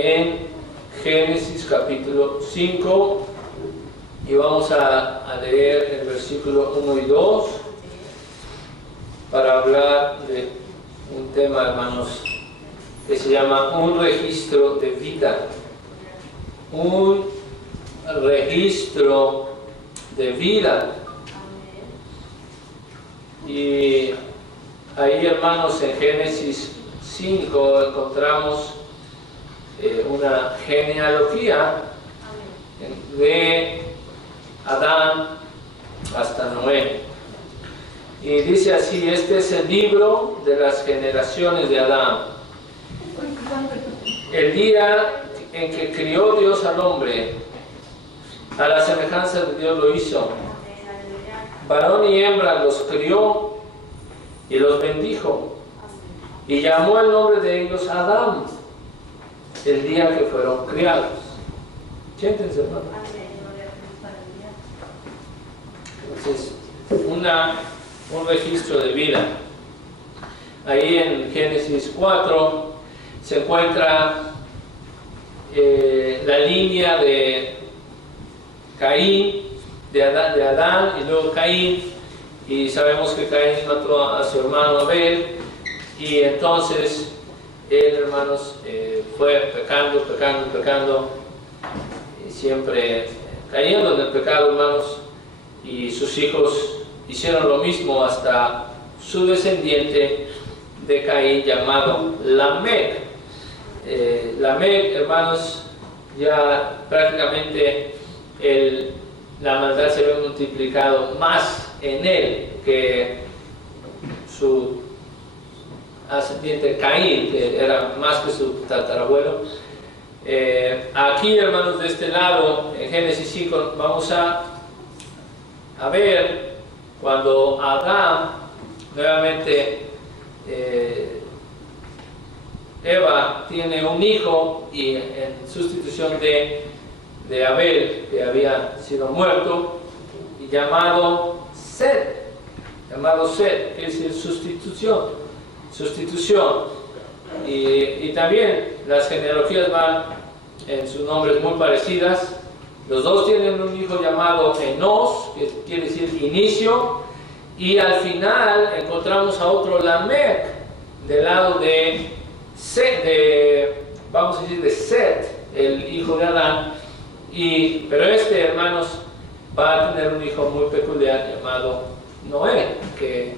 en Génesis capítulo 5 y vamos a leer el versículo 1 y 2 para hablar de un tema, hermanos, que se llama un registro de vida. Un registro de vida. Y ahí, hermanos, en Génesis 5 encontramos una genealogía de Adán hasta Noé. Y dice así: este es el libro de las generaciones de Adán. El día en que crió Dios al hombre, a la semejanza de Dios lo hizo. Varón y hembra los crió y los bendijo. Y llamó el nombre de ellos Adán, el día que fueron criados. Siéntense, hermano. Entonces, un registro de vida. Ahí en Génesis 4 se encuentra la línea de Caín, de Adán y luego Caín, y sabemos que Caín mató a su hermano Abel, y entonces él, hermanos, fue pecando, y siempre cayendo en el pecado, hermanos, y sus hijos hicieron lo mismo hasta su descendiente de Caín llamado Lamec. Lamec, hermanos, ya prácticamente la maldad se había multiplicado más en él que su ascendiente Caín, que era más que su tatarabuelo. Aquí, hermanos, de este lado, en Génesis 5, vamos a ver cuando Adán nuevamente Eva tiene un hijo, y en sustitución de Abel, que había sido muerto, y llamado Set, que es decir sustitución. Y también las genealogías van en sus nombres muy parecidas. Los dos tienen un hijo llamado Enos, que quiere decir inicio, y al final encontramos a otro Lamec del lado de Set, vamos a decir de Set, el hijo de Adán. Pero hermanos, va a tener un hijo muy peculiar llamado Noé, que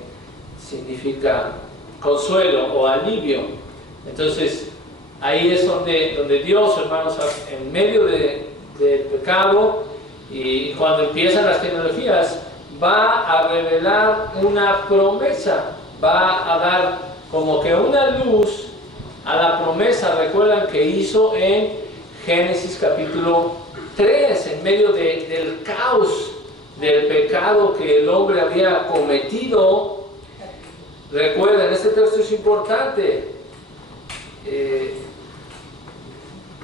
significa consuelo o alivio. Entonces, ahí es donde Dios, hermanos, en medio del pecado, y cuando empiezan las genealogías, va a revelar una promesa, va a dar como que una luz a la promesa, recuerdan, que hizo en Génesis capítulo 3, en medio del caos del pecado que el hombre había cometido. Recuerden, este texto es importante.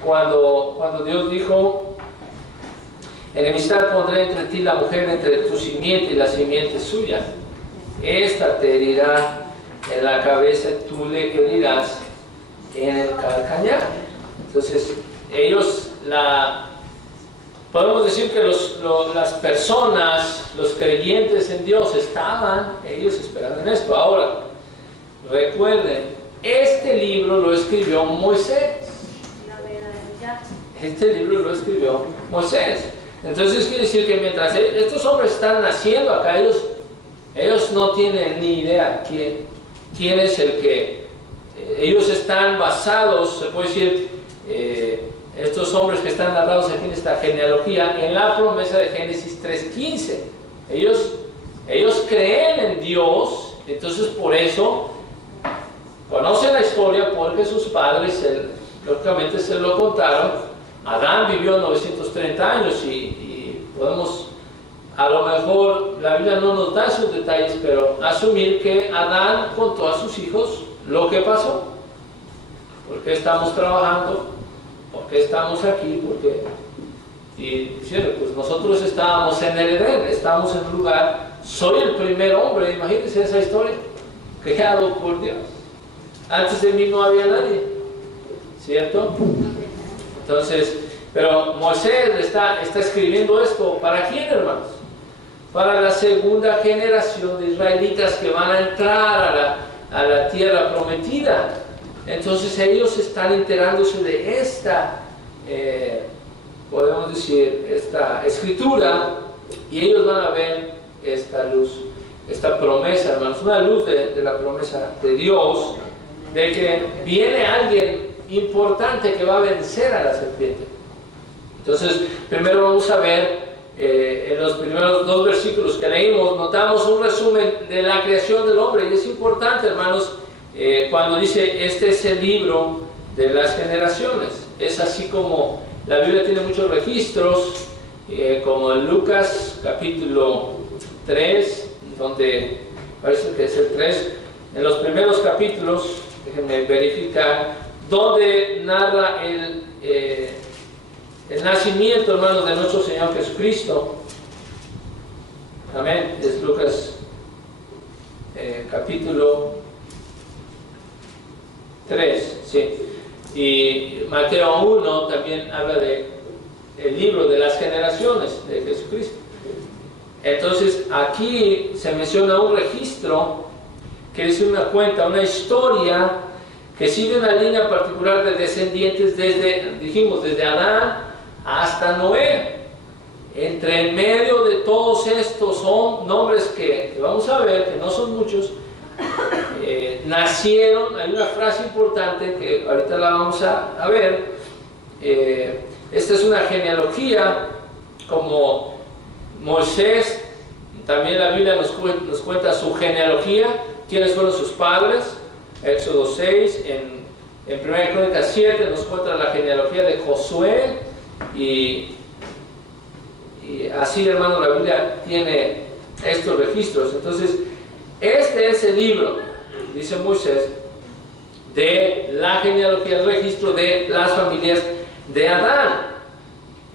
Cuando Dios dijo: enemistad pondré entre ti y la mujer, entre tu simiente y la simiente suya. Esta te herirá en la cabeza, tú le herirás en el calcañar. Entonces, podemos decir que las personas, los creyentes en Dios, estaban ellos esperando en esto. Ahora, recuerden, este libro lo escribió Moisés. Entonces quiere decir que mientras estos hombres están naciendo acá, ellos no tienen ni idea quién es el que... ellos están basados, se puede decir, estos hombres que están narrados aquí en esta genealogía, en la promesa de Génesis 3:15. Ellos creen en Dios, entonces por eso conocen la historia, porque sus padres lógicamente se lo contaron. Adán vivió 930 años y podemos, a lo mejor la Biblia no nos da sus detalles, pero asumir que Adán contó a sus hijos lo que pasó. ¿Por qué estamos trabajando? ¿Por qué estamos aquí? Y pues nosotros estábamos en el Edén, estábamos en un lugar, soy el primer hombre, imagínense esa historia, creado por Dios. Antes de mí no había nadie, ¿cierto? Entonces, pero Moisés está escribiendo esto, ¿para quién, hermanos? Para la segunda generación de israelitas que van a entrar a la tierra prometida. Entonces ellos están enterándose de esta, podemos decir, esta escritura, y ellos van a ver esta luz, esta promesa, hermanos, una luz de la promesa de Dios, de que viene alguien importante que va a vencer a la serpiente. Entonces, primero vamos a ver, en los primeros 2 versículos que leímos, notamos un resumen de la creación del hombre, y es importante, hermanos, cuando dice, este es el libro de las generaciones. Es así como la Biblia tiene muchos registros, como en Lucas capítulo 3, donde parece que es el 3, en los primeros capítulos, déjenme verificar, donde narra el nacimiento, hermanos, de nuestro Señor Jesucristo. Amén. Es Lucas capítulo 3, sí. Y Mateo 1 también habla de el libro de las generaciones de Jesucristo. Entonces aquí se menciona un registro que es una cuenta, una historia que sigue una línea particular de descendientes desde Adán hasta Noé. Entre en medio de todos estos nombres que vamos a ver, que no son muchos, nacieron. Hay una frase importante que ahorita la vamos a ver. Esta es una genealogía, como Moisés, también la Biblia nos cuenta su genealogía, quiénes fueron sus padres. Éxodo 6, en 1 Crónicas 7 nos cuenta la genealogía de Josué, y así, hermano, la Biblia tiene estos registros. Entonces, este es el libro, dice Moisés, de la genealogía, el registro de las familias de Adán.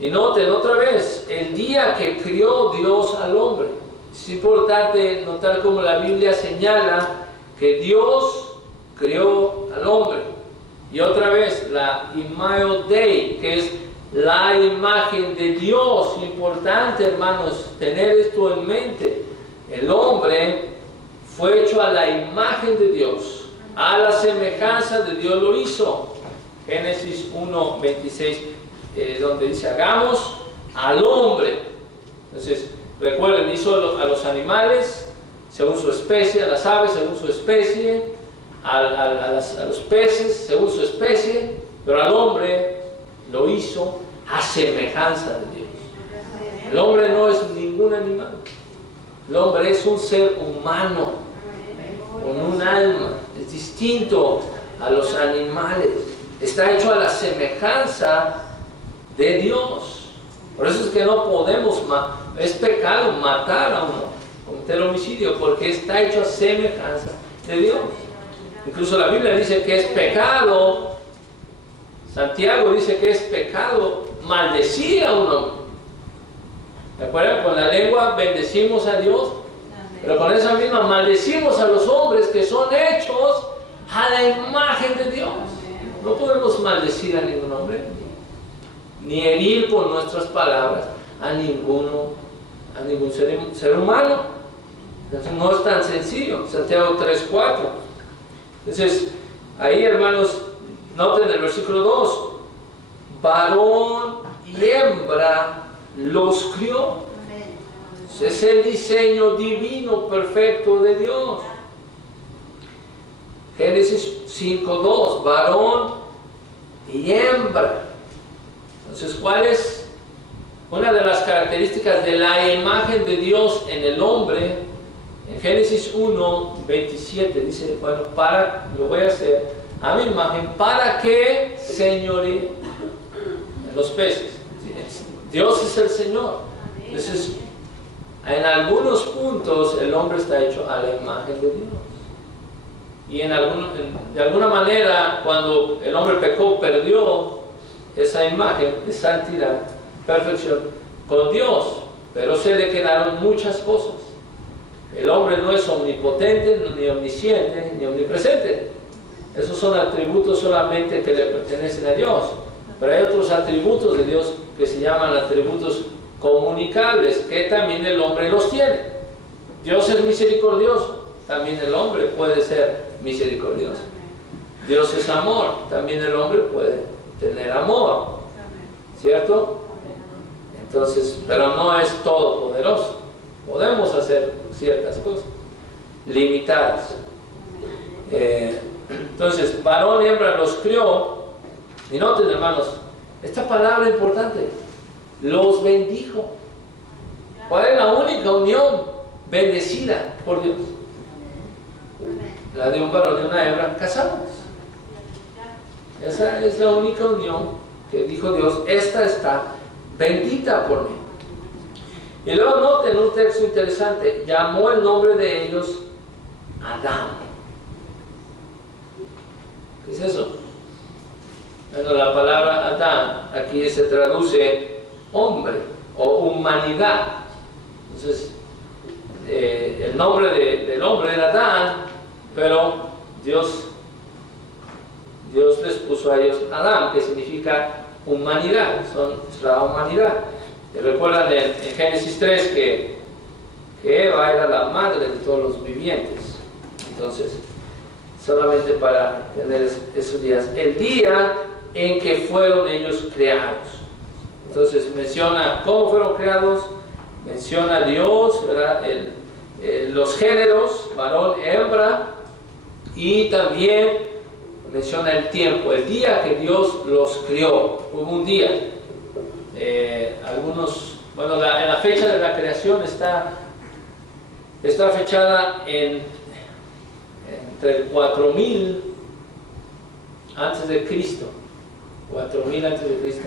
Y noten otra vez, el día que crió Dios al hombre. Es importante notar cómo la Biblia señala que Dios crió al hombre. Y otra vez, la Imago Dei, que es la imagen de Dios. Importante, hermanos, tener esto en mente. El hombre fue hecho a la imagen de Dios, a la semejanza de Dios lo hizo. Génesis 1:26, donde dice, hagamos al hombre. Entonces, recuerden, hizo a los animales según su especie, a las aves según su especie, a los peces según su especie, pero al hombre lo hizo a semejanza de Dios. El hombre no es ningún animal. El hombre es un ser humano con un alma, es distinto a los animales, está hecho a la semejanza de Dios. Por eso es que no podemos, es pecado matar a uno, cometer homicidio, porque está hecho a semejanza de Dios. Incluso la Biblia dice que es pecado, Santiago dice que es pecado maldecir a un hombre. ¿De acuerdo? Con la lengua bendecimos a Dios, pero con esa misma maldecimos a los hombres que son hechos a la imagen de Dios. No podemos maldecir a ningún hombre, ni herir con nuestras palabras a ningún ser humano. Entonces no es tan sencillo. Santiago 3:4. Entonces, ahí, hermanos, noten el versículo 2. Varón y hembra los crió. Es el diseño divino perfecto de Dios. Génesis 5:2, varón y hembra. Entonces, ¿cuál es una de las características de la imagen de Dios en el hombre? En Génesis 1:27 dice, bueno, lo voy a hacer a mi imagen, para que señoree en los peces. Dios es el Señor. Entonces, en algunos puntos el hombre está hecho a la imagen de Dios. Y de alguna manera, cuando el hombre pecó, perdió esa imagen de santidad, perfección con Dios, pero se le quedaron muchas cosas. El hombre no es omnipotente, ni omnisciente, ni omnipresente. Esos son atributos solamente que le pertenecen a Dios. Pero hay otros atributos de Dios que se llaman atributos comunicables, que también el hombre los tiene. Dios es misericordioso, también el hombre puede ser misericordioso. Dios es amor, también el hombre puede tener amor, ¿cierto? Entonces, pero no es todopoderoso. Podemos hacer ciertas cosas limitadas. Entonces, varón y hembra los crió. Y noten, hermanos, esta palabra importante, los bendijo. ¿Cuál es la única unión bendecida por Dios? La de un varón y una hembra casados. Esa es la única unión que dijo Dios, esta está bendita por mí. Y luego noten un texto interesante, llamó el nombre de ellos Adán. ¿Qué es eso? Bueno, la palabra Adán aquí se traduce hombre o humanidad. Entonces, el nombre del hombre era Adán, pero Dios les puso a ellos Adán, que significa humanidad, son la humanidad. Y recuerdan en Génesis 3 que Eva era la madre de todos los vivientes. Entonces, solamente para tener esos días, el día en que fueron ellos creados. Entonces menciona cómo fueron creados, menciona Dios, ¿verdad? Los géneros, varón, hembra, y también menciona el tiempo, el día que Dios los crió. Hubo un día. En la fecha de la creación está fechada entre el 4000 antes de Cristo, 4000 antes de Cristo.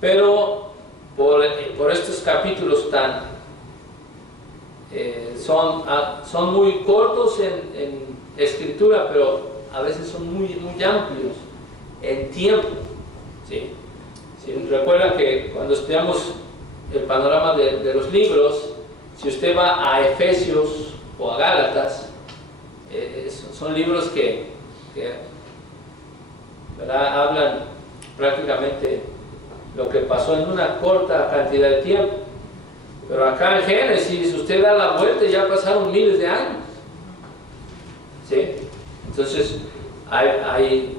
Pero por estos capítulos son muy cortos en escritura, pero a veces son muy amplios en tiempo, ¿sí? Recuerda que cuando estudiamos el panorama de los libros, si usted va a Efesios o a Gálatas, son libros que ¿verdad? Hablan prácticamente lo que pasó en una corta cantidad de tiempo. Pero acá en Génesis usted da la vuelta y ya pasaron miles de años, ¿sí? Entonces hay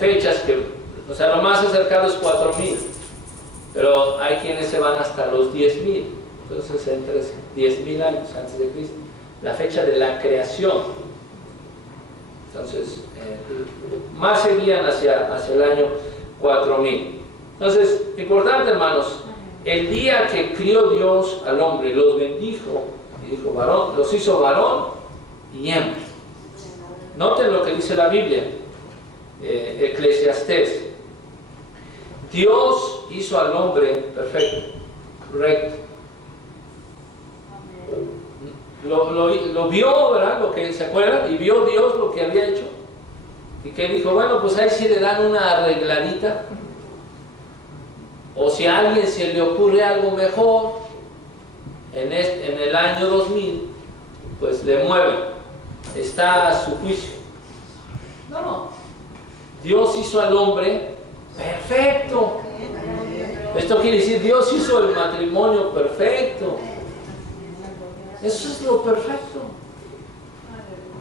fechas que, o sea, lo más acercado es 4000, pero hay quienes se van hasta los 10.000. Entonces, entre 10.000 años antes de Cristo, la fecha de la creación. Entonces, más seguían hacia el año 4000. Entonces, importante, hermanos, el día que crió Dios al hombre, los bendijo y dijo varón, los hizo varón y hembra. Noten lo que dice la Biblia, Eclesiastés. Dios hizo al hombre perfecto, recto. Lo vio, ¿verdad? Lo que se acuerdan, y vio Dios lo que había hecho. Y que dijo, bueno, pues ahí sí le dan una arregladita. O si a alguien se le ocurre algo mejor en el año 2000, pues le mueven. Está a su juicio. No. Dios hizo al hombre perfecto. Esto quiere decir, Dios hizo el matrimonio perfecto. Eso es lo perfecto.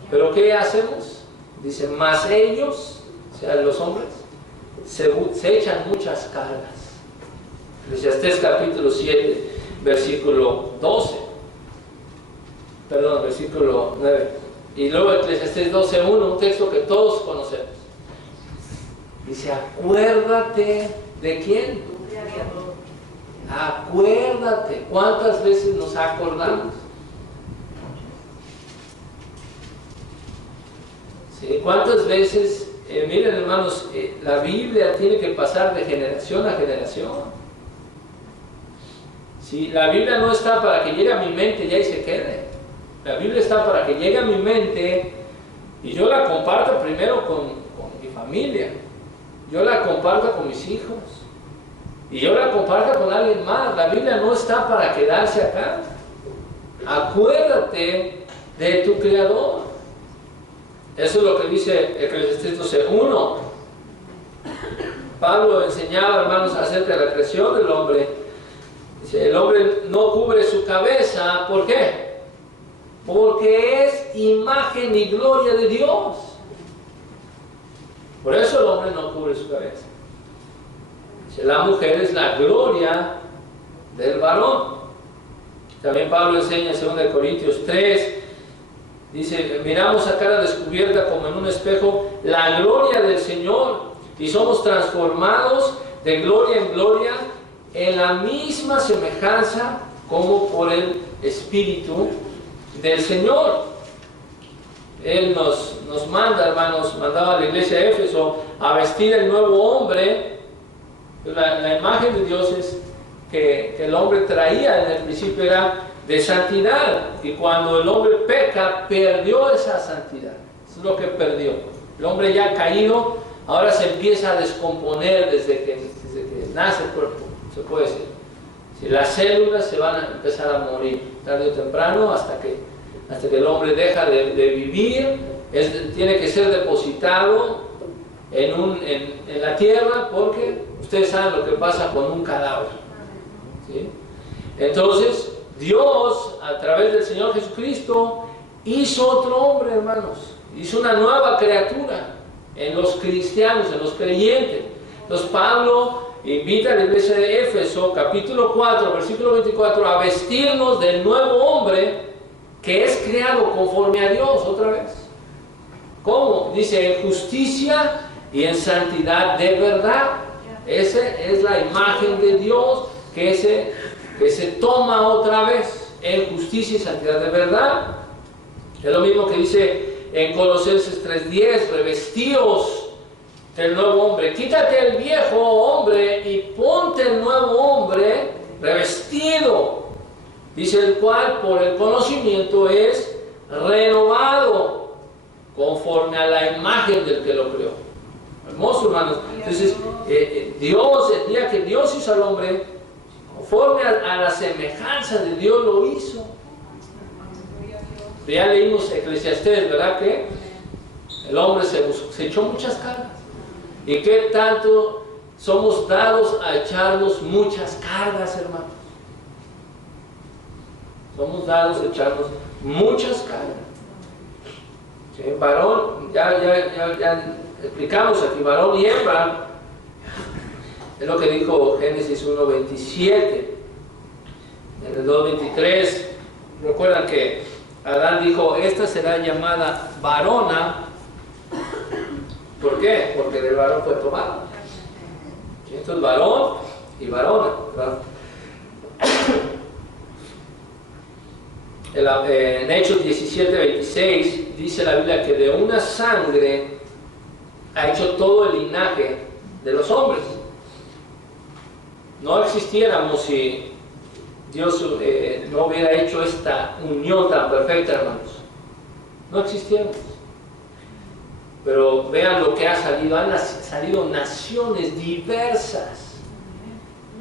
Pero ¿qué hacemos? Dice, más ellos, o sea, los hombres, se echan muchas cargas. Eclesiastés capítulo 7, versículo 12. Perdón, versículo 9. Y luego Eclesiastés 12:1, un texto que todos conocemos. Dice, acuérdate de quién. Acuérdate. ¿Cuántas veces nos acordamos? ¿Sí? ¿Cuántas veces, miren hermanos, la Biblia tiene que pasar de generación a generación? ¿Sí? La Biblia no está para que llegue a mi mente ya y se quede. La Biblia está para que llegue a mi mente y yo la comparta primero con mi familia. Yo la comparto con mis hijos. Y yo la comparto con alguien más. La Biblia no está para quedarse acá. Acuérdate de tu Creador. Eso es lo que dice Eclesiastés 12:1. Pablo enseñaba, hermanos, acerca de la creación del hombre. Dice, el hombre no cubre su cabeza. ¿Por qué? Porque es imagen y gloria de Dios. Por eso el hombre no cubre su cabeza. Dice, la mujer es la gloria del varón. También Pablo enseña en 2 Corintios 3, dice, miramos a cara descubierta como en un espejo la gloria del Señor y somos transformados de gloria en gloria en la misma semejanza como por el Espíritu del Señor. Él nos manda, hermanos, mandaba a la iglesia de Éfeso a vestir el nuevo hombre. La imagen de Dios es que el hombre traía en el principio era de santidad, y cuando el hombre peca, perdió esa santidad. Eso es lo que perdió. El hombre ya caído, ahora se empieza a descomponer desde que nace el cuerpo, se puede decir. Si las células se van a empezar a morir tarde o temprano, hasta que el hombre deja de vivir, tiene que ser depositado en la tierra, porque ustedes saben lo que pasa con un cadáver, ¿sí? Entonces Dios, a través del Señor Jesucristo, hizo otro hombre, hermanos, hizo una nueva criatura en los cristianos, en los creyentes. Entonces Pablo invita a la iglesia de Éfeso, capítulo 4, versículo 24, a vestirnos del nuevo hombre que es creado conforme a Dios, otra vez. ¿Cómo? Dice, en justicia y en santidad de verdad. Esa es la imagen de Dios que se toma otra vez, en justicia y santidad de verdad. Es lo mismo que dice en Colosenses 3:10, revestíos del nuevo hombre. Quítate el viejo hombre y ponte el nuevo hombre revestido. Dice, el cual por el conocimiento es renovado conforme a la imagen del que lo creó. Hermoso, hermanos. Entonces, Dios, el día que Dios hizo al hombre, conforme a la semejanza de Dios lo hizo. Ya leímos Eclesiastés, ¿verdad? Que el hombre se echó muchas cargas. ¿Y qué tanto somos dados a echarnos muchas cargas, hermanos? Somos dados a echarnos muchas cargas. ¿Sí? Varón, ya explicamos aquí, varón y hembra, es lo que dijo Génesis 1:27. En el 2:23, recuerdan que Adán dijo, esta será llamada varona. ¿Por qué? Porque del varón fue tomado. ¿Sí? Entonces varón y varona, ¿verdad? En Hechos 17:26 dice la Biblia que de una sangre ha hecho todo el linaje de los hombres. No existiéramos si Dios no hubiera hecho esta unión tan perfecta, hermanos. No existiéramos. Pero vean lo que ha salido. Han salido naciones diversas.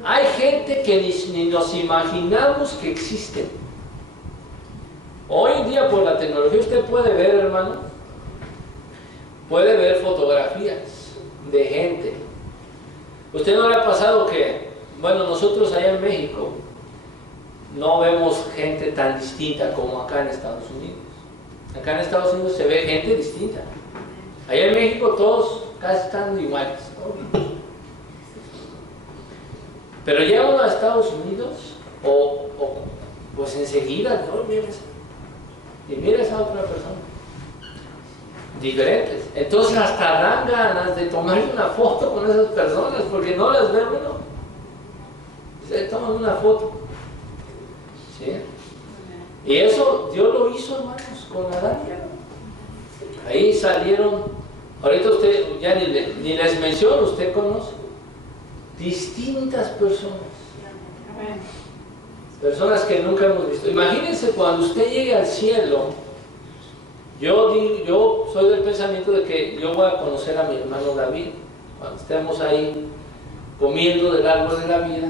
Hay gente que ni nos imaginamos que existen. Hoy en día, por la tecnología, usted puede ver, hermano, puede ver fotografías de gente. ¿Usted no le ha pasado que, bueno, nosotros allá en México no vemos gente tan distinta como acá en Estados Unidos? Acá en Estados Unidos se ve gente distinta. Allá en México todos casi están iguales, ¿no? Pero llega uno a Estados Unidos pues enseguida, ¿no? Mira esa otra persona. Diferentes. Entonces hasta dan ganas de tomar una foto con esas personas porque no las ve uno. Se toman una foto. ¿Sí? Y eso Dios lo hizo, hermanos, con Adán. Ahí salieron, ahorita usted ya ni les menciono, usted conoce distintas personas. Personas que nunca hemos visto. Imagínense cuando usted llegue al cielo. Yo soy del pensamiento de que yo voy a conocer a mi hermano David. Cuando estemos ahí comiendo del árbol de la vida,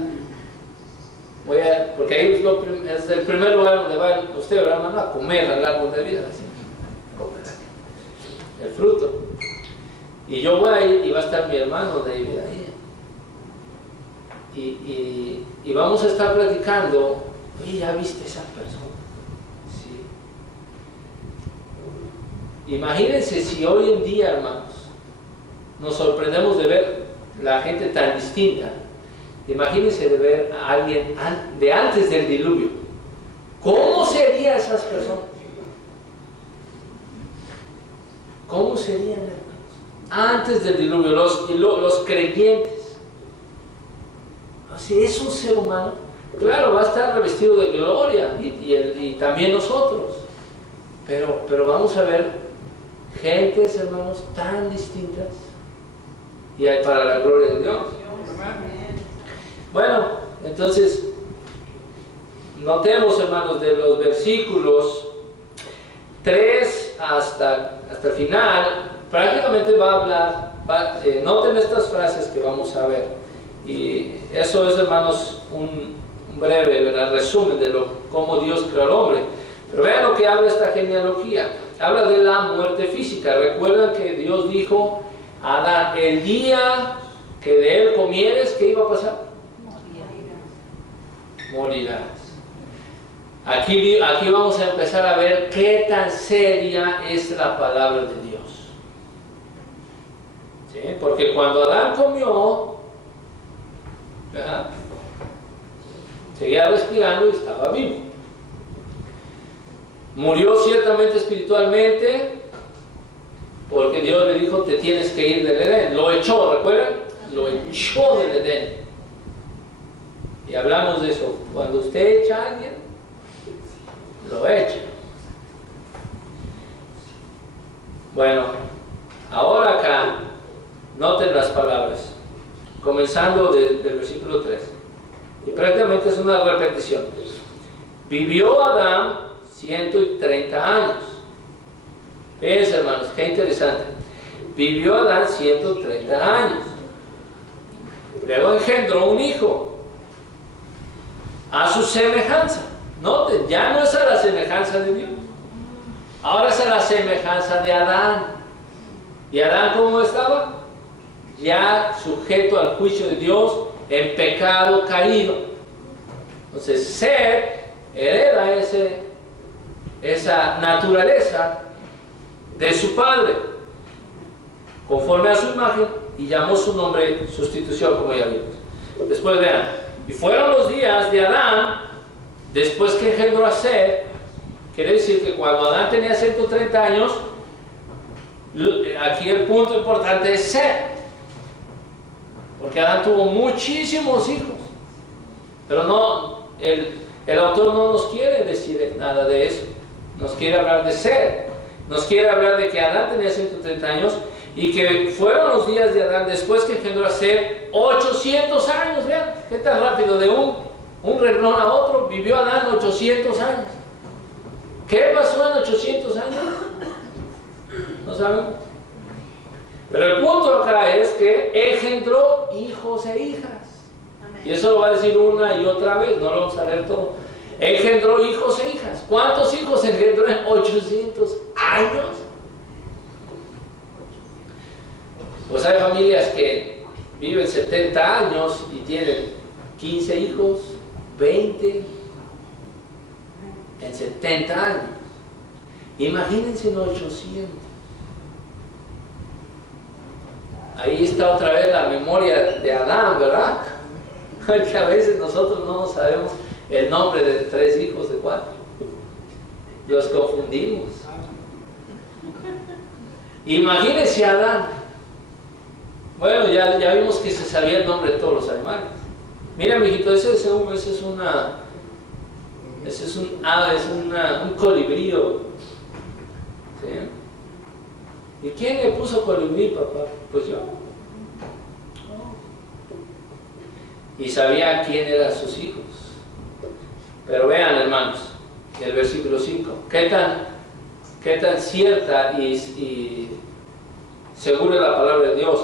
porque ahí es el primer lugar donde va usted, hermano, a comer al árbol de vida, así, el fruto. Y yo voy a ir y va a estar mi hermano David ahí. y vamos a estar platicando. Oye, ¿ya viste esa persona? Sí. Imagínense si hoy en día, hermanos, nos sorprendemos de ver la gente tan distinta. Imagínense de ver a alguien de antes del diluvio. ¿Cómo serían esas personas? ¿Cómo serían, hermanos? Antes del diluvio, los creyentes. Si es un ser humano, claro, va a estar revestido de gloria y también nosotros. Pero vamos a ver gentes, hermanos, tan distintas y para la gloria de Dios. Bueno, entonces notemos, hermanos, de los versículos 3 hasta el final, prácticamente va a hablar, noten estas frases que vamos a ver, y eso es, hermanos, un breve, ¿verdad?, resumen de cómo Dios creó al hombre. Pero vean lo que habla esta genealogía. Habla de la muerte física. Recuerdan que Dios dijo a Adán: el día que de él comieres, ¿qué iba a pasar? Morirás. Aquí vamos a empezar a ver qué tan seria es la palabra de Dios. ¿Sí? Porque cuando Adán comió, ¿verdad?, seguía respirando y estaba vivo. Murió ciertamente espiritualmente, porque Dios le dijo: te tienes que ir del Edén. Lo echó, ¿recuerdan? Lo echó del Edén. Y hablamos de eso. Cuando usted echa a alguien, lo echa. Bueno, ahora acá, noten las palabras, comenzando del versículo 3. Y prácticamente es una repetición. Vivió Adán 130 años. Fíjense, hermanos, qué interesante. Vivió Adán 130 años. Luego engendró un hijo a su semejanza. Noten, ya no es a la semejanza de Dios, ahora es a la semejanza de Adán. ¿Y Adán cómo estaba? Ya sujeto al juicio de Dios, en pecado caído. Entonces Seth hereda esa naturaleza de su padre, conforme a su imagen, y llamó su nombre sustitución, como ya vimos. Después vean: y fueron los días de Adán después que engendró a Seth. Quiere decir que cuando Adán tenía 130 años, aquí el punto importante es Seth, porque Adán tuvo muchísimos hijos. Pero no, el autor no nos quiere decir nada de eso. Nos quiere hablar de Seth. Nos quiere hablar de que Adán tenía 130 años y que fueron los días de Adán después que engendró a Seth 800 años. Vean qué tan rápido, de un renglón a otro vivió Adán 800 años. ¿Qué pasó en 800 años? No sabemos. Pero el punto acá es que engendró hijos e hijas. Y eso lo va a decir una y otra vez, no lo vamos a leer todo. Engendró hijos e hijas. ¿Cuántos hijos engendró en 800 años? Pues hay familias que viven 70 años y tienen 15 hijos, 20 en 70 años. Imagínense en 800. Ahí está otra vez la memoria de Adán, ¿verdad? Que a veces nosotros no sabemos el nombre de 3 hijos, de 4. Los confundimos. Imagínense a Adán. Bueno, ya vimos que se sabía el nombre de todos los animales. Mira, mijito, ese es un colibrío. ¿Sí? ¿Y quién le puso colibrí, papá? Pues yo. Y sabía quién eran sus hijos. Pero vean, hermanos, el versículo 5, qué tan cierta y segura es la palabra de Dios.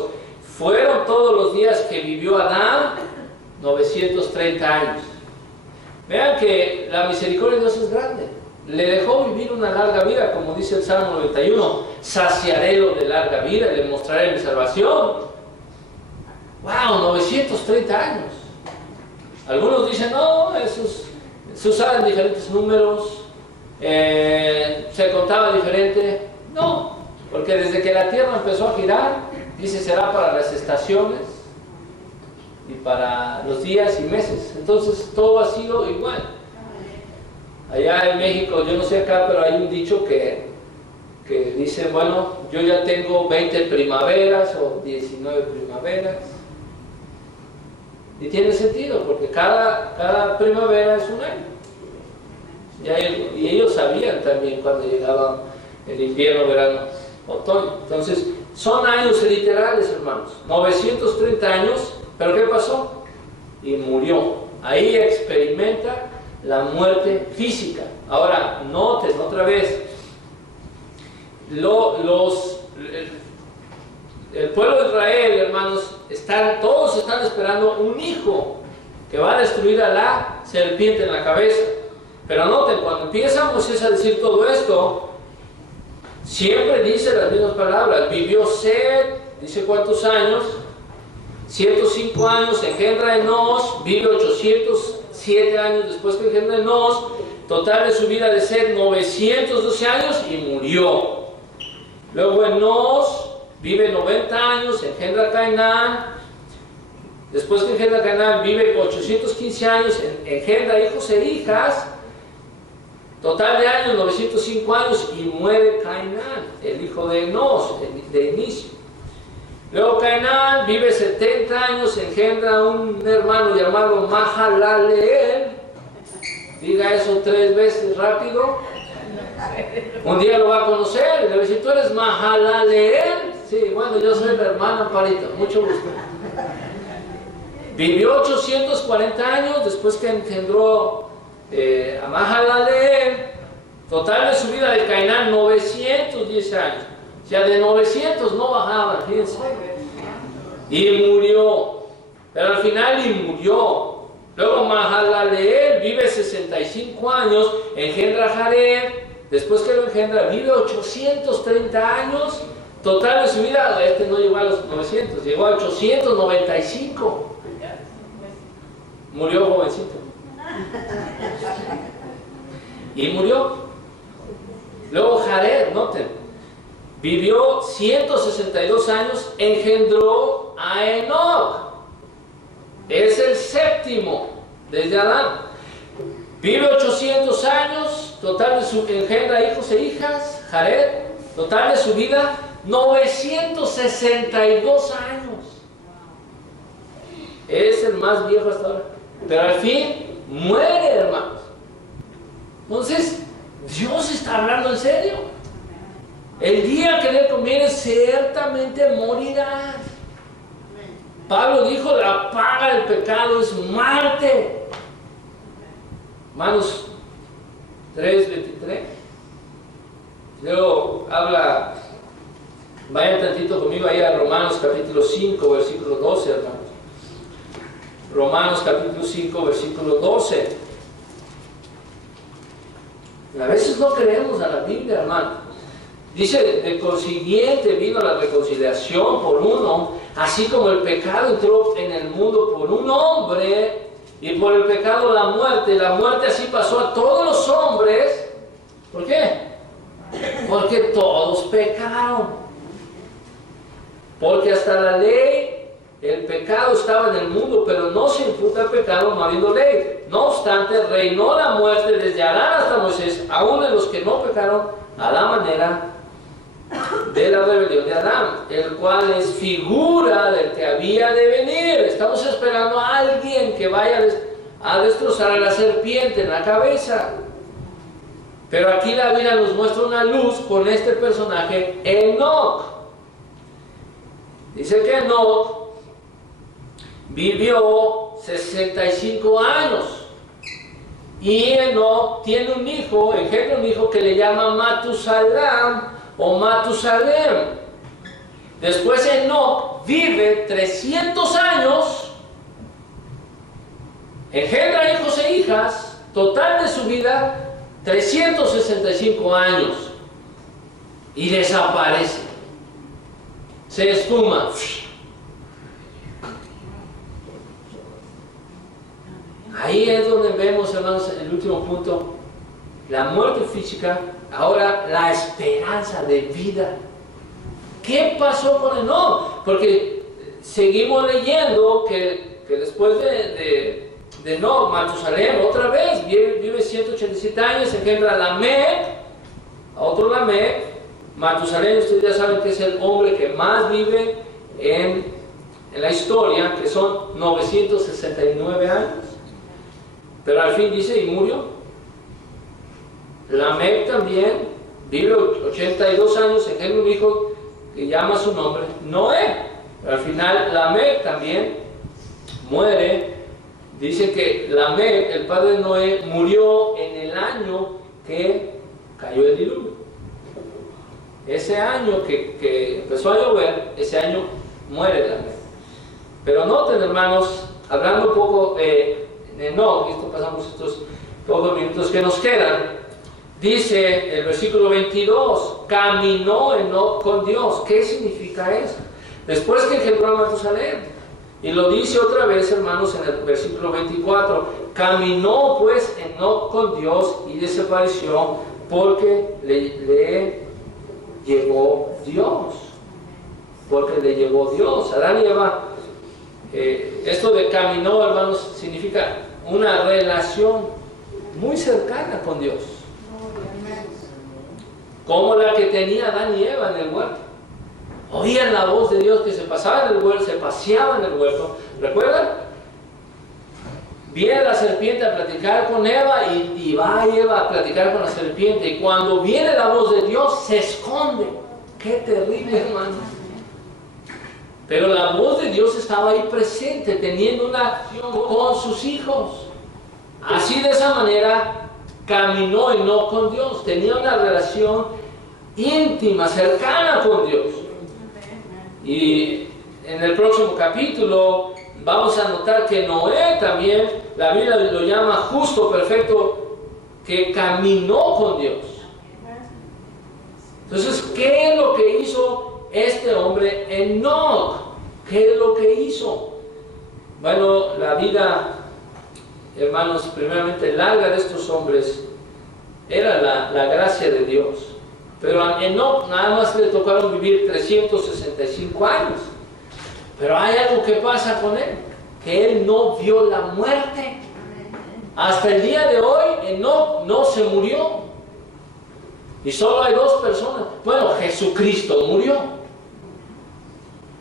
Fueron todos los días que vivió Adán 930 años. Vean que la misericordia de Dios es grande. Le dejó vivir una larga vida, como dice el Salmo 91. Saciaré lo de larga vida y le mostraré mi salvación. ¡Wow! 930 años. Algunos dicen, no, se usaban diferentes números, se contaba diferente. No, porque desde que la Tierra empezó a girar, dice, será para las estaciones y para los días y meses. Entonces todo ha sido igual. Allá en México, yo no sé acá, pero hay un dicho que dice, bueno, yo ya tengo 20 primaveras o 19 primaveras. Y tiene sentido, porque cada primavera es un año. Y ellos sabían también cuando llegaba el invierno, verano, otoño. Entonces, son años literales, hermanos. 930 años, pero ¿qué pasó? Y murió. Ahí experimenta la muerte física. Ahora, noten otra vez, el pueblo de Israel, hermanos, todos están esperando un hijo que va a destruir a la serpiente en la cabeza. Pero noten, cuando empieza Moisés a decir todo esto, siempre dice las mismas palabras. Vivió Set, dice cuántos años, 105 años, engendra Enos, vive 807 años después que engendra Enos, total de su vida de Set 912 años y murió. Luego Enos vive 90 años, engendra Cainán. Después que engendra Cainán, vive 815 años, engendra hijos e hijas. Total de años, 905 años, y muere Cainán, el hijo de Enos, de inicio. Luego Cainán vive 70 años, engendra un hermano llamado Mahalaleel. Diga eso 3 veces rápido. Un día lo va a conocer y le va a decir, ¿tú eres Mahalaleel? Sí, bueno, yo soy la hermana Parito, mucho gusto. Vivió 840 años después que engendró a Mahalaleel. Total de su vida de Cainán 910 años. O sea, de 900 no bajaban, fíjense. Y murió. Pero al final y murió. Luego Mahalaleel vive 65 años, engendra a Jared. Después que lo engendra, vive 830 años. Total de su vida, no llegó a los 900, llegó a 895. Murió jovencito. Y murió. Luego Jared, noten, vivió 162 años, engendró a Enoch. Es el séptimo desde Adán. Vive 800 años, total de su engendra hijos e hijas, Jared. Total de su vida 962 años. Es el más viejo hasta ahora. Pero al fin muere, hermanos. Entonces, Dios está hablando en serio. El día que le conviene, ciertamente morirás. Pablo dijo, la paga del pecado es muerte. Romanos 3:23. Luego habla, vayan tantito conmigo ahí a Romanos capítulo 5, versículo 12, hermanos. Romanos capítulo 5, versículo 12. A veces no creemos a la Biblia, hermano. Dice, de consiguiente vino la reconciliación por uno, así como el pecado entró en el mundo por un hombre, y por el pecado la muerte así pasó a todos los hombres. ¿Por qué? Porque todos pecaron. Porque hasta la ley, el pecado estaba en el mundo, pero no se imputa el pecado no habiendo ley. No obstante, reinó la muerte desde Adán hasta Moisés, aún de los que no pecaron, a la manera de la rebelión de Adán, el cual es figura del que había de venir. Estamos esperando a alguien que vaya a destrozar a la serpiente en la cabeza. Pero aquí la Biblia nos muestra una luz con este personaje, Enoch. Dice que Enoch vivió 65 años. Y Enoch tiene un hijo, engendra un hijo que le llama Matusalam o Matusalem. Después Enoch vive 300 años, engendra hijos e hijas, total de su vida 365 años, y desaparece, se esfuma. Ahí es donde vemos, hermanos, el último punto, la muerte física, ahora la esperanza de vida. ¿Qué pasó con Enoc? Porque seguimos leyendo que después de Enoc, Matusalén otra vez vive 187 años, engendra a Lamec, a otro Lamec. Matusalén, ustedes ya saben que es el hombre que más vive en la historia, que son 969 años. Pero al fin dice, y murió. Lamec también vive 82 años, engendra un hijo que llama su nombre Noé. Pero al final Lamec también muere. Dice que Lamec, el padre de Noé, murió en el año que cayó el diluvio. Ese año que empezó a llover, ese año muere Lamec. Pero noten, hermanos, hablando un poco de Enoc, esto pasamos estos pocos minutos que nos quedan, dice el versículo 22, caminó Enoc con Dios. ¿Qué significa eso? Después que engendró a Matusalén. Y lo dice otra vez, hermanos, en el versículo 24, caminó pues Enoc con Dios y desapareció porque le llevó Dios. Porque le llevó Dios. Adán y Eva, esto de caminó, hermanos, significa una relación muy cercana con Dios. Como la que tenía Adán y Eva en el huerto. Oían la voz de Dios que se pasaba en el huerto, se paseaba en el huerto. ¿Recuerdan? Viene la serpiente a platicar con Eva y va Eva a platicar con la serpiente. Y cuando viene la voz de Dios, se esconde. ¡Qué terrible, hermano! Pero la voz de Dios estaba ahí presente, teniendo una acción con sus hijos. Así, de esa manera, caminó Enoc con Dios. Tenía una relación íntima, cercana con Dios. Y en el próximo capítulo vamos a notar que Noé también, la Biblia lo llama justo, perfecto, que caminó con Dios. Entonces, ¿qué es lo que hizo este hombre Enoc? ¿Qué es lo que hizo? Bueno, la vida, hermanos, primeramente larga de estos hombres era la gracia de Dios. Pero a Enoc nada más le tocaron vivir 365 años. Pero hay algo que pasa con él, que él no vio la muerte. Hasta el día de hoy, Enoc no se murió. Y solo hay dos personas. Bueno, Jesucristo murió.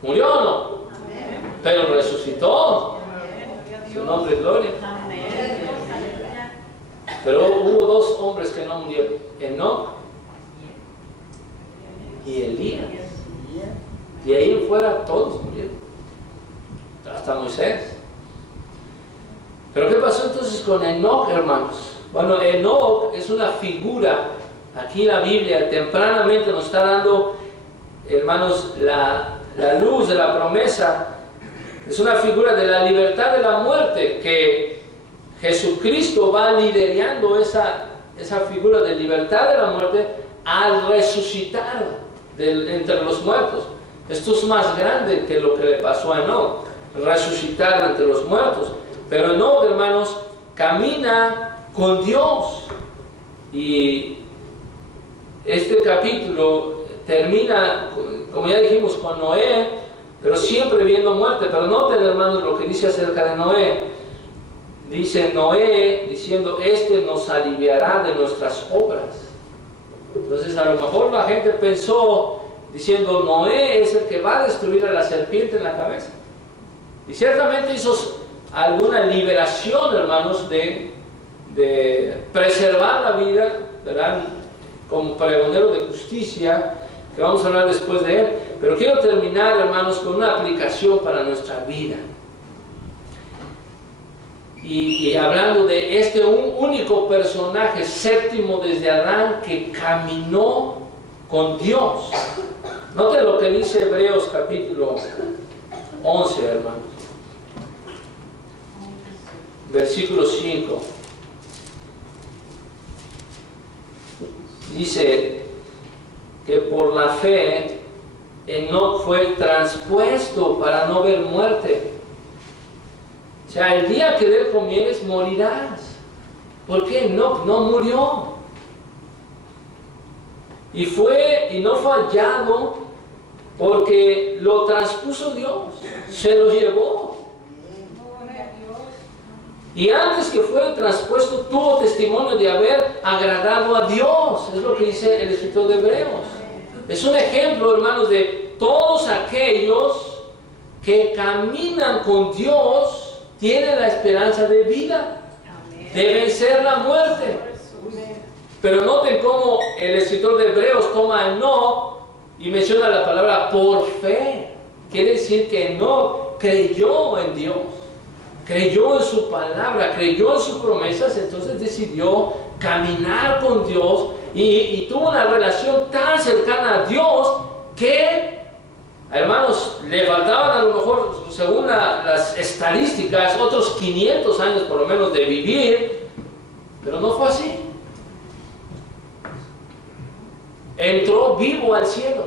¿Murió o no? Pero resucitó. Su nombre es gloria. Pero hubo dos hombres que no murieron: Enoc y Elías. Y ahí en fuera todos murieron, hasta Moisés. Pero ¿qué pasó entonces con Enoc, hermanos? Bueno, Enoc es una figura. Aquí la Biblia tempranamente nos está dando, hermanos, la luz de la promesa. Es una figura de la libertad de la muerte, que Jesucristo va liderando esa figura de libertad de la muerte al resucitar entre los muertos. Esto es más grande que lo que le pasó a Enoc, resucitar entre los muertos. Pero Enoc, hermanos, camina con Dios. Y este capítulo termina, como ya dijimos, con Noé, pero siempre viendo muerte. Pero noten, hermanos, lo que dice acerca de Noé. Dice Noé, diciendo, este nos aliviará de nuestras obras. Entonces, a lo mejor la gente pensó, diciendo, Noé es el que va a destruir a la serpiente en la cabeza. Y ciertamente hizo alguna liberación, hermanos, de preservar la vida, ¿verdad?, como pregonero de justicia, que vamos a hablar después de él. Pero quiero terminar, hermanos, con una aplicación para nuestra vida. Y hablando de este único personaje, séptimo desde Adán, que caminó con Dios. Noten lo que dice Hebreos capítulo 11, hermanos. Versículo 5. Dice que por la fe Enoc fue transpuesto para no ver muerte. sea, el día que de él comieres, morirás. ¿Por qué? No murió. Y no fue hallado porque lo transpuso Dios, se lo llevó. Y antes que fuera traspuesto, tuvo testimonio de haber agradado a Dios. Es lo que dice el escritor de Hebreos. Es un ejemplo, hermanos, de todos aquellos que caminan con Dios, tienen la esperanza de vida, de vencer la muerte. Pero noten cómo el escritor de Hebreos toma el no y menciona la palabra por fe. Quiere decir que no creyó en Dios, creyó en su palabra, creyó en sus promesas, entonces decidió caminar con Dios y tuvo una relación tan cercana a Dios que, hermanos, le faltaban a lo mejor, según las estadísticas, otros 500 años por lo menos de vivir, pero no fue así. Entró vivo al cielo,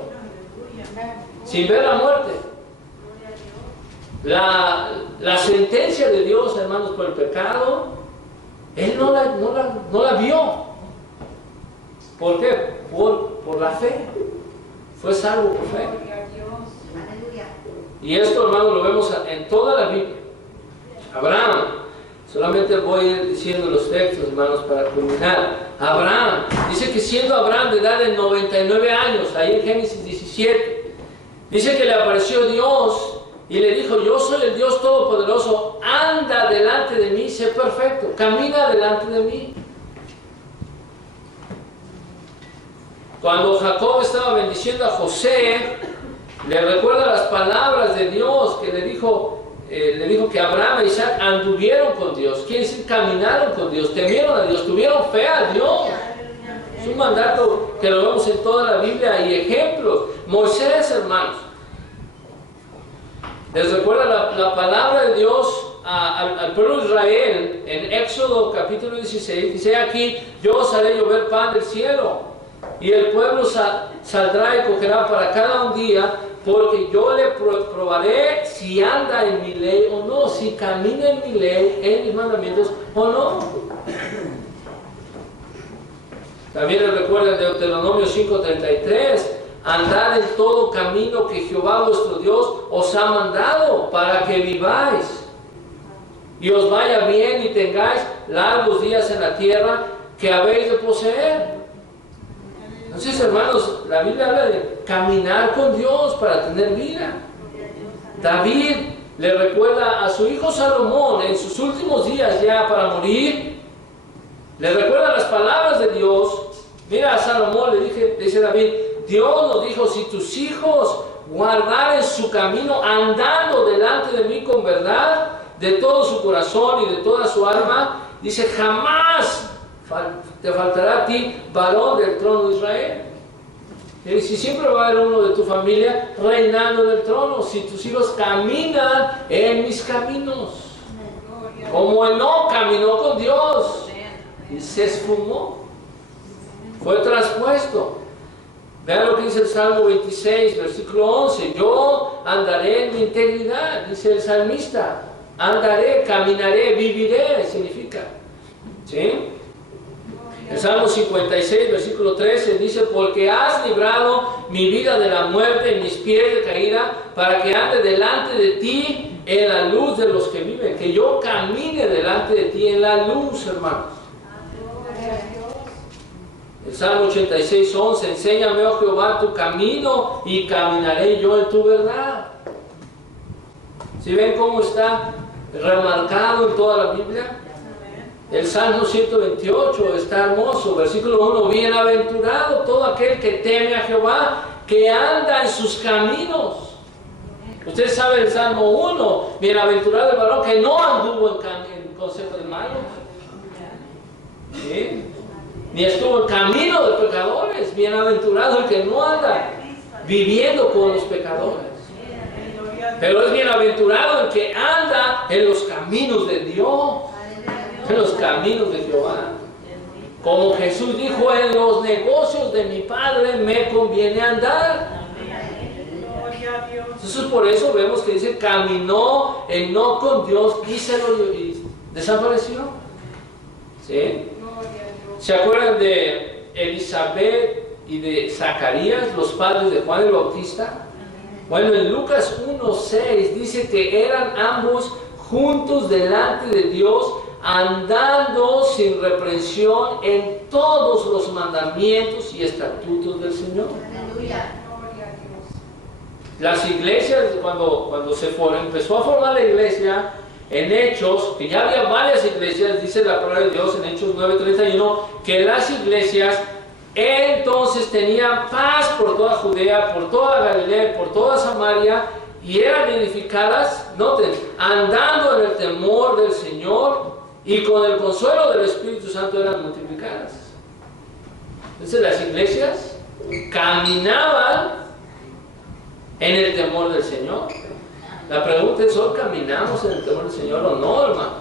sin ver la muerte. La sentencia de Dios, hermanos, por el pecado, él no la vio. ¿Por qué? Por la fe. Fue salvo por fe. Y esto, hermanos, lo vemos en toda la Biblia. Abraham, solamente voy a ir diciendo los textos, hermanos, para culminar. Abraham, dice que siendo Abraham de edad de 99 años, ahí en Génesis 17, dice que le apareció Dios y le dijo: yo soy el Dios Todopoderoso, anda delante de mí, sé perfecto, camina delante de mí. Cuando Jacob estaba bendiciendo a José, le recuerda las palabras de Dios que le dijo que Abraham e Isaac anduvieron con Dios, quiere decir caminaron con Dios, temieron a Dios, tuvieron fe a Dios. Es un mandato que lo vemos en toda la Biblia y ejemplos. Moisés, hermanos, les recuerda la palabra de Dios al pueblo de Israel en Éxodo capítulo 16. Dice aquí: yo os haré llover pan del cielo, y el pueblo saldrá y cogerá para cada un día, porque yo le probaré si anda en mi ley o no, si camina en mi ley, en mis mandamientos o no. También les recuerda en Deuteronomio 5:33: andad en todo camino que Jehová vuestro Dios os ha mandado, para que viváis y os vaya bien y tengáis largos días en la tierra que habéis de poseer. Entonces, hermanos, la Biblia habla de caminar con Dios para tener vida. David le recuerda a su hijo Salomón en sus últimos días ya para morir, le recuerda las palabras de Dios. Mira, a Salomón le dice David: Dios nos dijo: si tus hijos guardaren su camino andando delante de mí con verdad, de todo su corazón y de toda su alma, dice, jamás te faltará a ti varón del trono de Israel. Y si siempre va a haber uno de tu familia reinando en el trono, si tus hijos caminan en mis caminos, como Enoc caminó con Dios y se esfumó, fue traspuesto. Vean lo que dice el Salmo 26, versículo 11: yo andaré en mi integridad, dice el salmista. Andaré, caminaré, viviré, significa. ¿Sí? El Salmo 56, versículo 13 dice: porque has librado mi vida de la muerte y mis pies de caída, para que ande delante de ti en la luz de los que viven. Que yo camine delante de ti en la luz, hermanos. El Salmo 86, 11: enséñame, oh Jehová, tu camino y caminaré yo en tu verdad. ¿Sí ven cómo está remarcado en toda la Biblia? El Salmo 128 está hermoso, versículo 1: bienaventurado todo aquel que teme a Jehová, que anda en sus caminos. Usted sabe el Salmo 1: bienaventurado el varón que no anduvo en consejo de malos, ¿sí? Ni estuvo en camino de pecadores. Bienaventurado el que no anda viviendo con los pecadores, pero es bienaventurado el que anda en los caminos de Dios, en los caminos de Jehová. Como Jesús dijo: en los negocios de mi Padre me conviene andar. Entonces por eso vemos que dice, caminó Enoc con Dios y desapareció. ¿Sí? ¿Se acuerdan de Elizabeth y de Zacarías, los padres de Juan el Bautista? Bueno, en Lucas 1:6 dice que eran ambos juntos delante de Dios, andando sin reprensión en todos los mandamientos y estatutos del Señor. Aleluya. Las iglesias, cuando empezó a formar la iglesia, en Hechos, que ya había varias iglesias, dice la palabra de Dios en Hechos 9:31, que las iglesias entonces tenían paz por toda Judea, por toda Galilea, por toda Samaria, y eran edificadas, noten, andando en el temor del Señor, y con el consuelo del Espíritu Santo eran multiplicadas. Entonces las iglesias caminaban en el temor del Señor. La pregunta es, ¿hoy caminamos en el temor del Señor o no, hermano?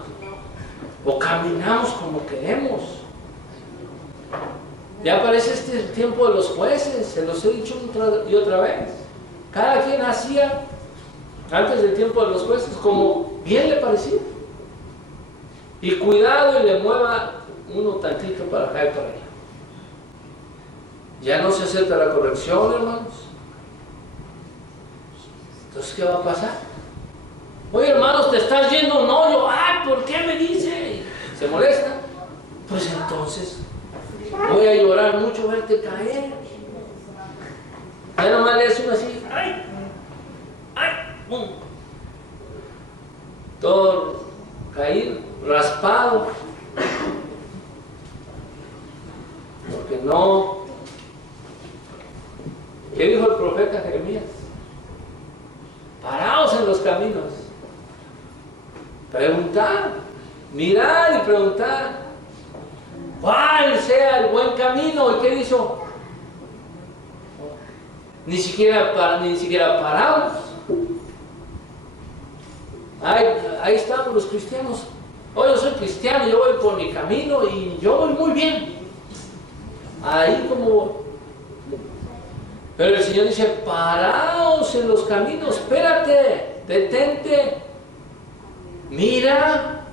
¿O caminamos como queremos? Ya parece este el tiempo de los jueces, se los he dicho otra y otra vez. Cada quien hacía, antes del tiempo de los jueces, como bien le parecía. Y cuidado y le mueva uno tantito para acá y para allá. Ya no se acepta la corrección, hermanos. Entonces, ¿qué va a pasar? Oye, hermanos, te estás yendo un hoyo. ¡Ay, ¿por qué me dice? ¿Se molesta? Pues entonces, voy a llorar mucho verte caer. Ahí nomás le hace uno así. ¡Ay! ¡Ay! ¡Bum! Todo caído, raspado. Porque no. ¿Qué dijo el profeta Jeremías? Paraos en los caminos. Preguntar, mirar y preguntar cuál sea el buen camino. ¿Y qué hizo? Ni siquiera paramos. Ahí estamos los cristianos. Oye, yo soy cristiano, yo voy por mi camino y yo voy muy bien. Ahí como... Pero el Señor dice, paraos en los caminos, espérate, detente, mira,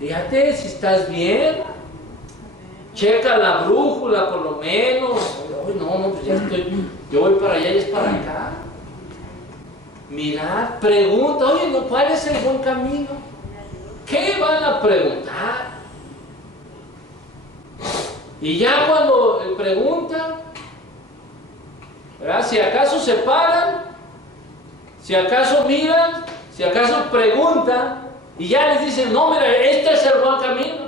fíjate si estás bien, checa la brújula por lo menos. Oye, no, pues ya estoy, yo voy para allá y es para acá. Mira, pregunta, oye, no, ¿cuál es el buen camino? ¿Qué van a preguntar? Y ya cuando preguntan, ¿verdad? Si acaso se paran, si acaso miran, si acaso preguntan, y ya les dicen, no, mira, este es el buen camino.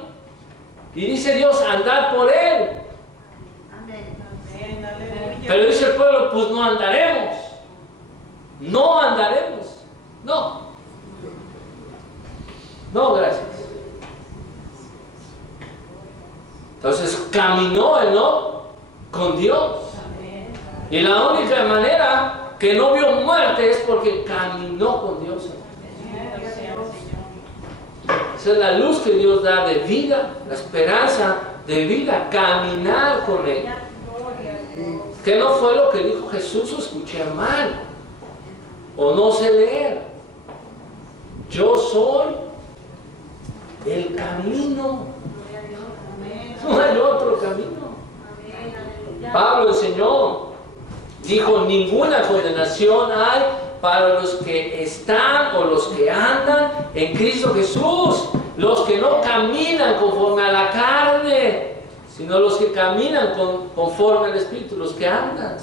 Y dice Dios, andad por él. Amén. Pero dice el pueblo, pues no andaremos. No andaremos. No. No, gracias. Entonces caminó Enoc con Dios. Y la única manera que no vio muerte es porque caminó con Dios. Esa es la luz que Dios da de vida, la esperanza de vida, caminar con Él. Que no fue lo que dijo Jesús, o escuché mal, o no sé leer. Yo soy el camino. No hay otro camino. Pablo enseñó, dijo, ninguna condenación hay para los que están o los que andan en Cristo Jesús, los que no caminan conforme a la carne, sino los que caminan conforme al Espíritu, los que andan.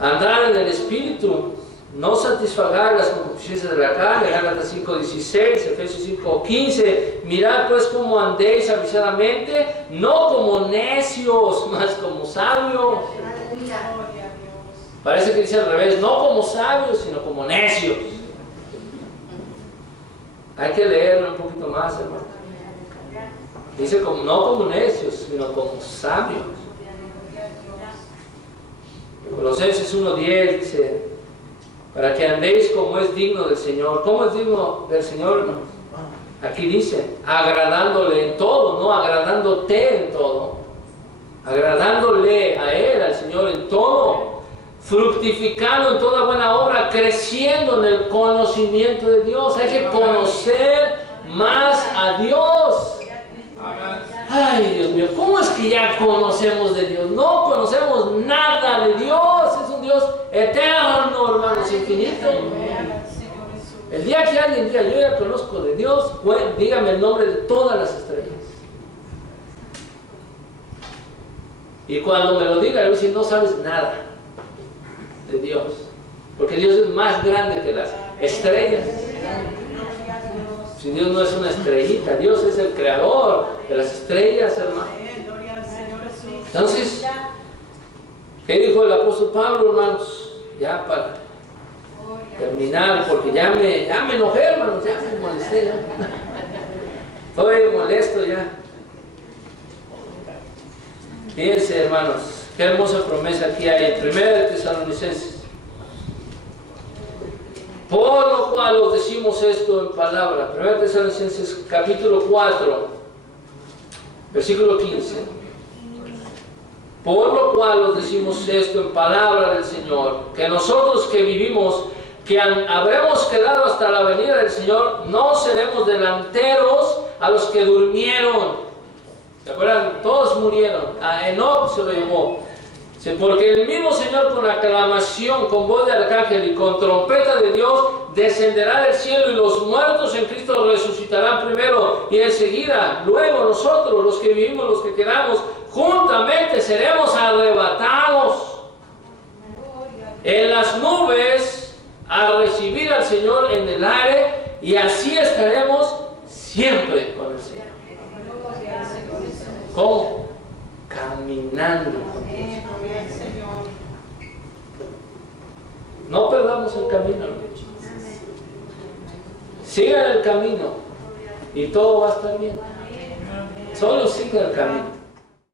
Andar en el Espíritu, no satisfagar las concupiscencias de la carne, Gálatas 5:16, Efesios 5:15. Mirad pues cómo andéis avisadamente, no como necios, mas como sabios. Parece que dice al revés, no como sabios, sino como necios. Hay que leerlo un poquito más, hermano. Dice no como necios, sino como sabios. Colosenses 1:10 dice, para que andéis como es digno del Señor. ¿Cómo es digno del Señor, hermano? Aquí dice, agradándole en todo, no agradándote en todo. Agradándole a Él, al Señor en todo. fructificando en toda buena obra, creciendo en el conocimiento de Dios. Hay que conocer más a Dios. Ay, Dios mío, ¿cómo es que ya conocemos de Dios? No conocemos nada de Dios. Es un Dios eterno, hermanos, infinito. El día que alguien diga, yo ya conozco de Dios, pues, dígame el nombre de todas las estrellas. Y cuando me lo diga, le voy a decir, no sabes nada de Dios. Porque Dios es más grande que las estrellas. Si Dios no es una estrellita, Dios es el creador de las estrellas, hermano. Entonces, ¿qué dijo el apóstol Pablo, hermanos? Ya para terminar, porque ya me enojé, hermanos, ya me molesté, ya. Estoy molesto ya. Fíjense, hermanos, qué hermosa promesa aquí hay en 1 Tesalonicenses. Por lo cual os decimos esto en palabra. 1 Tesalonicenses capítulo 4, versículo 15. Por lo cual os decimos esto en palabra del Señor, que nosotros que vivimos, que habremos quedado hasta la venida del Señor, no seremos delanteros a los que durmieron. ¿Se acuerdan? Todos murieron. A Enoc se lo llevó. Porque el mismo Señor, con aclamación, con voz de arcángel y con trompeta de Dios, descenderá del cielo, y los muertos en Cristo resucitarán primero, y enseguida, luego nosotros, los que vivimos, los que quedamos, juntamente seremos arrebatados en las nubes a recibir al Señor en el aire, y así estaremos siempre con el Señor. ¿Cómo? Caminando con Dios. No perdamos el camino, hermanos. Sigan el camino y todo va a estar bien. Solo sigan el camino.